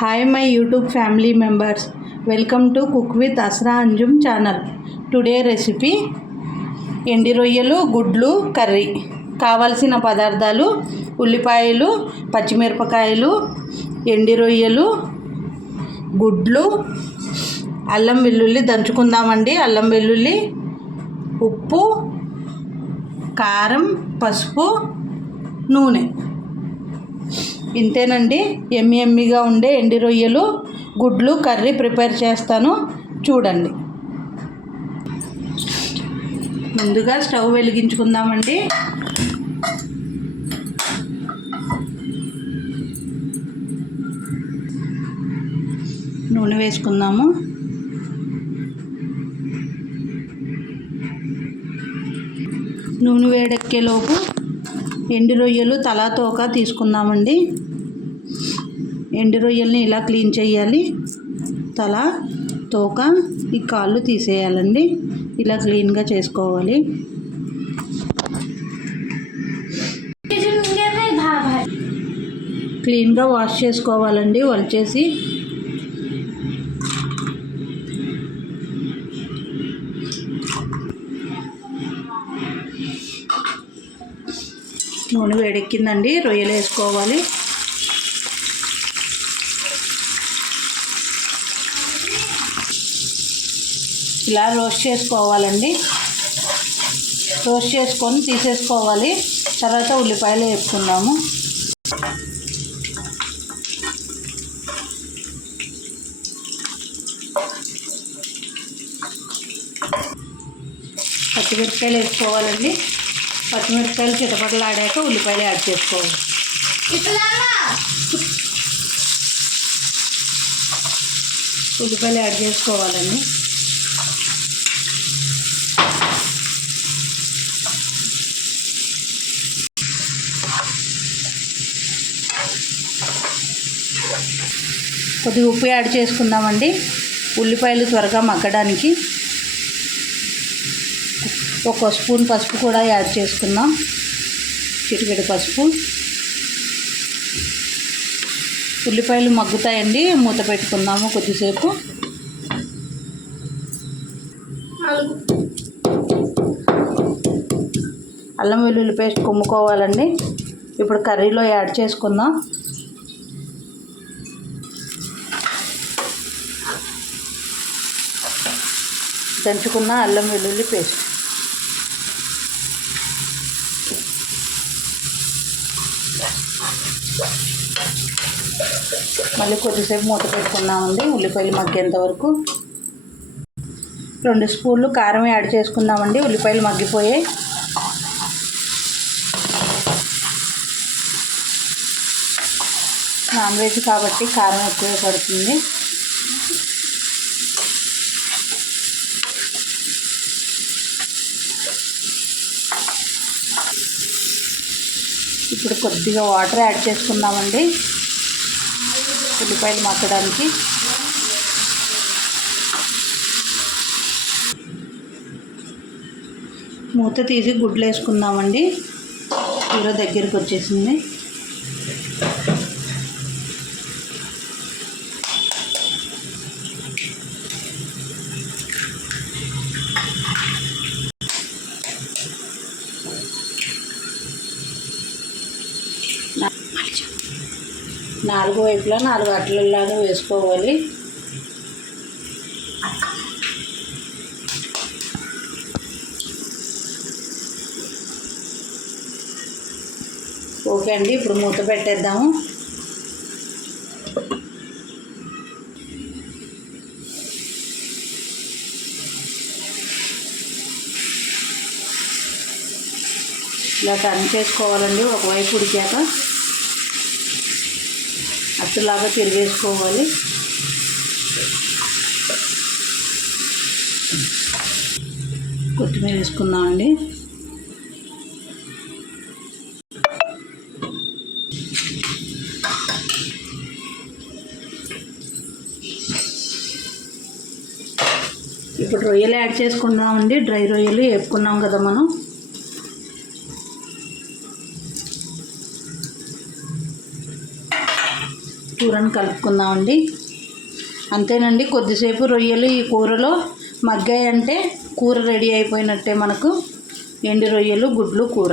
Hi my YouTube family members, welcome to Cook with Asra Anjum channel. Today recipe ఎండి రొయ్యలు గుడ్లు curry. కావాల్సిన పదార్థాలు ఉల్లిపాయలు, పచ్చిమిరపకాయలు, ఎండి రొయ్యలు, గుడ్లు, అల్లం వెల్లుల్లి దంచుకుందామండి. అల్లం వెల్లుల్లి, ఉప్పు, కారం, పసుపు, నూనె. ఇంతేనండి. ఎమ్మిగా ఉండే ఎండి రొయ్యలు గుడ్లు కర్రీ ప్రిపేర్ చేస్తాను, చూడండి. ముందుగా స్టవ్ వెలిగించుకుందామండి. నూనె వేసుకుందాము. నూనె వేడెక్కేలోపు ఎండి రొయ్యలు తలా తోక తీసుకుందామండి. ఎండి రొయ్యల్ని ఇలా క్లీన్ చేయాలి. తల, తోక, ఈ కాళ్ళు తీసేయాలండి. ఇలా క్లీన్గా చేసుకోవాలి. క్లీన్గా వాష్ చేసుకోవాలండి వలిచేసి. నూనె వేడెక్కిందండి. రొయ్యలు వేసుకోవాలి. ఇలా రోస్ట్ చేసుకోవాలండి. రోస్ట్ చేసుకొని తీసేసుకోవాలి. తర్వాత ఉల్లిపాయలు వేసుకుందాము. పచ్చిమిరపకాయలు వేసుకోవాలండి. పచ్చిమిరపకాయలు చిటపటలాడాక ఉల్లిపాయలు యాడ్ చేసుకోవాలి. ఉల్లిపాయలు యాడ్ చేసుకోవాలండి. కొద్దిగా ఉప్పు యాడ్ చేసుకుందామండి, ఉల్లిపాయలు త్వరగా మగ్గడానికి. ఒక స్పూన్ పసుపు కూడా యాడ్ చేసుకుందాం. చిటికెడు పసుపు. ఉల్లిపాయలు మగ్గుతాయండి. మూత పెట్టుకుందాము కొద్దిసేపు. అల్లం వెల్లుల్లి పేస్ట్ కొమ్ముకోవాలండి. ఇప్పుడు కర్రీలో యాడ్ చేసుకుందాం. దంచుకున్న అల్లం వెల్లుల్లి పేస్ట్. మళ్ళీ కొద్దిసేపు మూత పెట్టుకున్నామండి ఉల్లిపాయలు మగ్గేంత వరకు. 2 స్పూన్లు కారం యాడ్ చేసుకుందామండి. ఉల్లిపాయలు మగ్గిపోయాయి. నాన్ వెజ్ కాబట్టి కారం ఎక్కువే పడుతుంది. ఇప్పుడు కొద్దిగా వాటర్ యాడ్ చేసుకుందామండి ఉల్లిపాయలు మగ్గడానికి. మూత తీసి గుడ్లు వేసుకుందామండి. కూర దగ్గరికి వచ్చేసింది. నాలుగు వైపులా 4 అట్లలాగా వేసుకోవాలి. ఓకే అండి. ఇప్పుడు మూత పెట్టేద్దాము. ఇలా టర్న్ చేసుకోవాలండి. ఒకవైపు ఉడికాక అట్టులాగా తిరిగేసుకోవాలి. కొత్తిమీర వేసుకుందామండి. ఇప్పుడు రొయ్యలు యాడ్ చేసుకుందామండి. డ్రై రొయ్యలు వేపుకున్నాం కదా మనం. కూరని కలుపుకుందామండి. అంతేనండి, కొద్దిసేపు రొయ్యలు ఈ కూరలో మగ్గాయంటే కూర రెడీ అయిపోయినట్టే. మనకు ఎండు రొయ్యలు గుడ్లు కూర.